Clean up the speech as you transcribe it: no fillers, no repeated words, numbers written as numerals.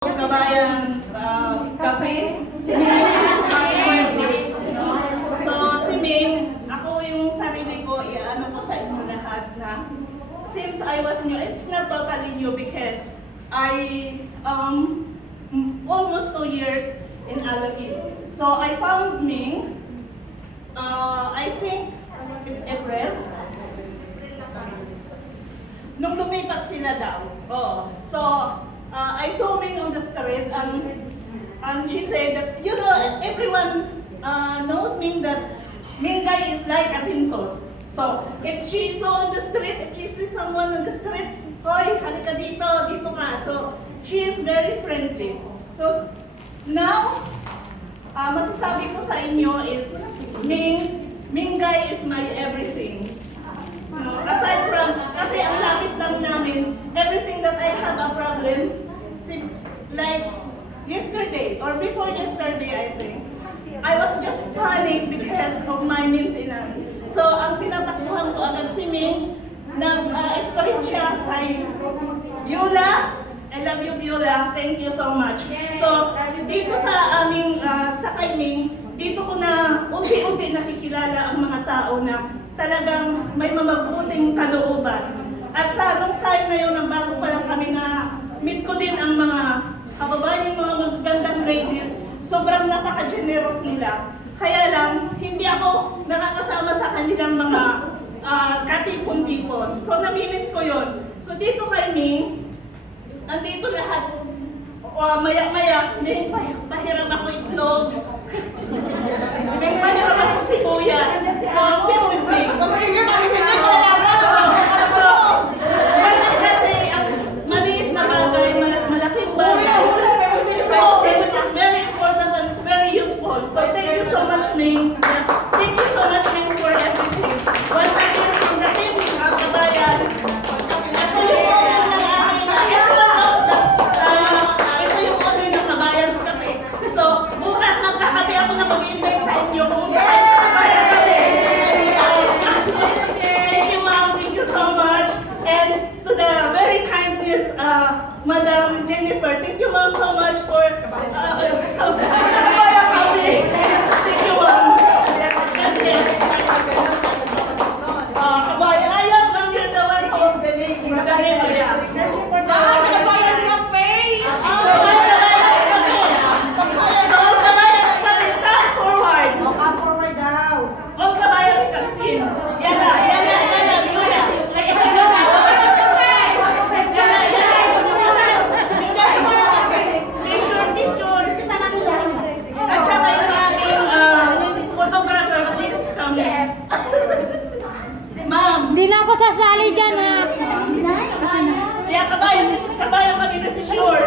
Kabayan kape. Happy birthday. So, si Ming, ako yung sarili ko, ano ko sa inyo lahat na since I was new, it's not totally new because I almost 2 years in Alakid. So, I found Ming, I think it's April. Nung lumipat sila daw. Oo. So, I saw Ming on the street and she said that, you know, everyone knows Ming that Ming guy is like a sinsos. So, if she saw on the street, if she sees someone on the street, hoy, halika dito, dito ka. So, she is very friendly. So, now, masasabi ko sa inyo is, Ming guy is my everything. Aside from, kasi ang lapit lang namin, everything that I have a problem, like yesterday or before yesterday I think, I was just panic because of my maintenance. So ang tinatakbuhan ko agad si Ming, nag-spirit siya kay Beulah. I love you Beulah, thank you so much. So dito sa aming, sa kay Ming, dito ko na unti-unti nakikilala ang mga tao na talagang may mabuting kalooban. At sa anong time na yun, ang bago pa lang kami na meet ko din ang mga kababayan, mga magagandang ladies, sobrang napaka-generous nila. Kaya lang, hindi ako nakakasama sa kanilang mga katipon-tipon. So, namimiss ko yon. So, dito kay Ming, andito lahat, maya-maya, may pahiram ako itlog, may pahiram ako sibuyas. So, sit with me. So, kasi ang maliit na bagay, malaking bagay. So, this is very important and it's very useful. So, thank you so much, Ming. Thank you so much, Ming, for everything. Once again, from the team of Kabayan, ito yung order ng aking ito yung order ng Kabayan Cafe. So, bukas magkakabi ako na mag-invite sa inyo kung kayo sa Kabayan Cafe. Thank you, ma'am. Thank you so much. And to the very kindness, Madam Jennifer, thank you, ma'am, so much for Kabayan Cafe. Thank you, ma'am. Kabayan, ayaw lang you're the one who's Kabayan Cafe! Come forward daw. On Kabayan Canteen. Yala, Beulah. Picture. At saka yung aming photographer, please come here. Ma'am, Hindi na ako sasali dyan ha. yeah, Kabayan, this is Kabayan kami, this is yours.